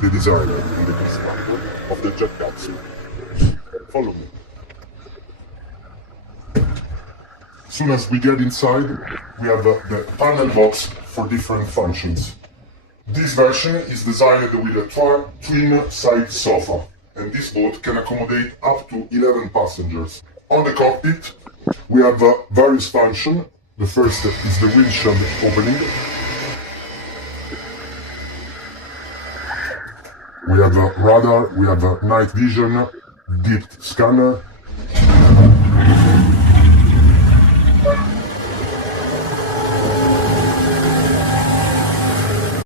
the designer and the constructor of the jet capsule. Follow me. As soon as we get inside, we have the panel box for different functions. This version is designed with a twin side sofa, and this boat can accommodate up to 11 passengers. On the cockpit, we have various functions. The first is the windshield opening. We have a radar, we have a night vision, depth scanner,